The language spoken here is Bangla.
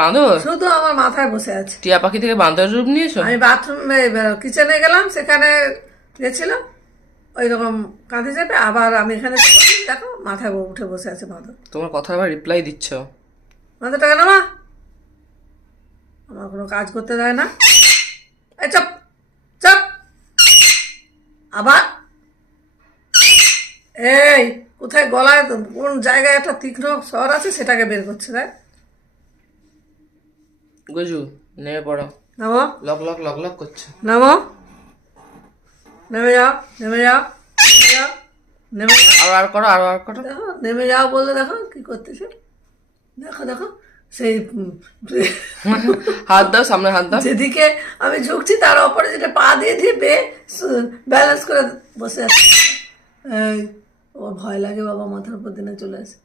বাঁদর? শুধু আমার মাথায় বসে আছে। টিয়া পাখি থেকে বাঁদর রূপ নিয়েছো? আমি বাথরুমে কিচেনে গেলাম, সেখানে গেছিলাম ওই রকম কাঁধে চেপে, আবার আমি এখানে দেখো মাথায় উঠে বসে আছে বাঁদর। তোমার কথা আবার রিপ্লাই দিচ্ছ। বাঁদরটা কেন মা আমার কোনো কাজ করতে দেয় না। এই চপ চপ, আবার এই কোথায় গলায় কোন জায়গায় একটা তীক্ষ্ণ স্বর আছে সেটাকে বের করছে, তাই গুজু নেমে পড়ো। নামো লক লক লক লক করছে। নামো, নেমে যাও নেমে যাও নেমে যাও নেমে যাও। আর করো আর করো। দেখো নেমে যাও বললে দেখো কি করতেছে, দেখো দেখো সেই হাত দাও, সামনে হাত দাও। যেদিকে আমি ঝুঁকছি তার অপরে যেটা পা দিয়ে দিয়ে ব্যালেন্স করে বসে আছে। এই ও ভয় লাগে বাবা, মাথার উপর দিনে চলে আসে।